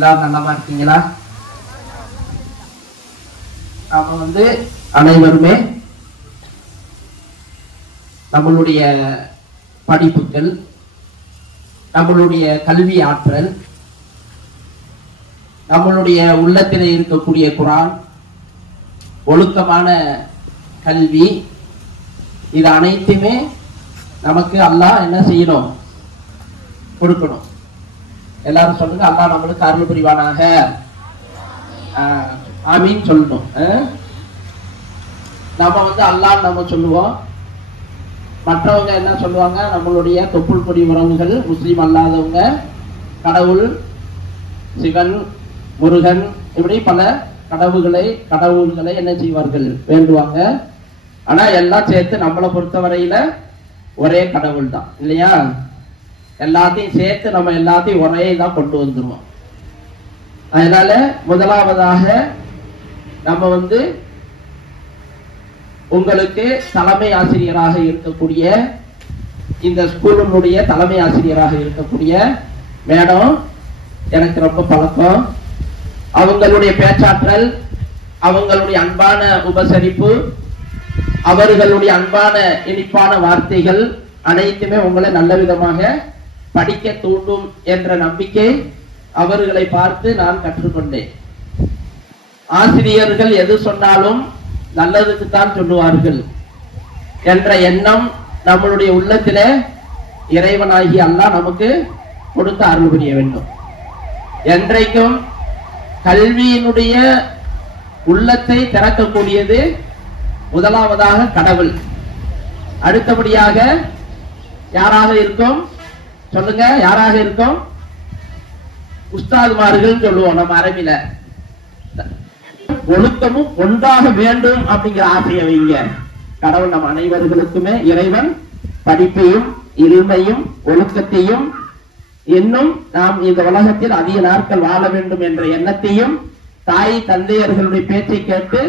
எல்லாரும் நலமா இருக்கீங்களா? நாம அனைவருமே நம்மளுடைய படிப்புகள், நம்மளுடைய கல்வி ஆற்றல், நம்மளுடைய உள்ளத்திலே இருக்கக்கூடிய குர்ஆன், ஒழுக்கமான கல்வி, இது அனைத்துமே நமக்கு அல்லாஹ் என்ன செய்யணும்? கொடுக்கணும். எல்லாரும் சொல்லுங்க, அல்லாஹ் நம்மளுக்கு அருள் புரிவானாக. ஆமீன் சொல்லணும். நம்ம அல்லாஹ் நம்ம சொல்லுவோம், மற்றவங்க என்ன சொல்லுவாங்க? நம்மளுடைய தொப்புள் கொடி உறவுகள், முஸ்லீம் அல்லாதவங்க கடவுள் சிவன், முருகன், இப்படி பல கடவுள்களை என்ன செய்வார்கள்? வேண்டுவாங்க. ஆனா எல்லாம் சேர்த்து நம்மளை பொறுத்தவரையில ஒரே கடவுள் தான், இல்லையா? எல்லாத்தையும் சேர்த்து நம்ம எல்லாத்தையும் ஒரே தான் கொண்டு வந்துருவோம். அதனால முதலாவதாக நம்ம உங்களுக்கு தலைமை ஆசிரியராக இருக்கக்கூடிய, இந்த ஸ்கூலினுடைய தலைமை ஆசிரியராக இருக்கக்கூடிய மேடம் எனக்கு ரொம்ப பழக்கம். அவங்களுடைய பேச்சாற்றல், அவங்களுடைய அன்பான உபசரிப்பு, அவர்களுடைய அன்பான இனிப்பான வார்த்தைகள் அனைத்துமே உங்களை நல்ல விதமாக படிக்க தூண்டும் என்ற நம்பிக்கை அவர்களை பார்த்து நான் கற்றுக்கொண்டேன். ஆசிரியர்கள் எது சொன்னாலும் நல்லதுக்குத்தான் சொல்லுவார்கள் என்ற எண்ணம் நம்மளுடைய உள்ளத்திலே இறைவனாகி அல்லாஹ் நமக்கு கொடுத்து அருள் புரிய வேண்டும். என்றைக்கும் கல்வியினுடைய உள்ளத்தை திறக்கக்கூடியது முதலாவதாக கடவுள், அடுத்தபடியாக யாராக இருக்கும்? சொல்லுங்க, யாராக இருக்கும்? உஸ்தாதுமார்கள் சொல்லுவோம் நம்ம அரபில. ஒழுக்கமும் ஒன்றாக வேண்டும் அப்படிங்கிற ஆசையை வைங்க. கடவுள் நம் அனைவர்களுக்குமே இறைவன் படிப்பையும் இல்மையும் ஒழுக்கத்தையும், இன்னும் நாம் இந்த உலகத்தில் அதிக நாட்கள் வாழ வேண்டும் என்ற எண்ணத்தையும், தாய் தந்தையர்களுடைய பேச்சை கேட்டு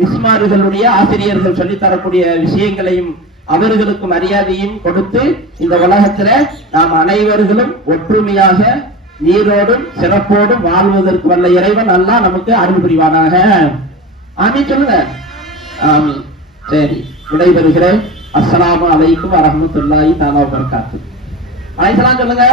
மிஸ்மார்களுடைய ஆசிரியர்கள் சொல்லித்தரக்கூடிய விஷயங்களையும் அவர்களுக்கு மரியாதையும் கொடுத்து இந்த உலகத்துல நாம் அனைவர்களும் ஒற்றுமையாக நீரோடும் சிறப்போடும் வாழ்வதற்கு வல்ல இறைவன் அல்லாஹ் நமக்கு அருள் புரிவானாக. ஆமீன் சொல்லுங்க. ஆமீன். சரி, விடைபெறுகிறேன். அஸ்ஸலாமு அலைக்கும் வரஹ்மத்துல்லாஹி தஆலா வபரகாத்துஹு. அலைஹிஸ்ஸலாம் சொல்லுங்க.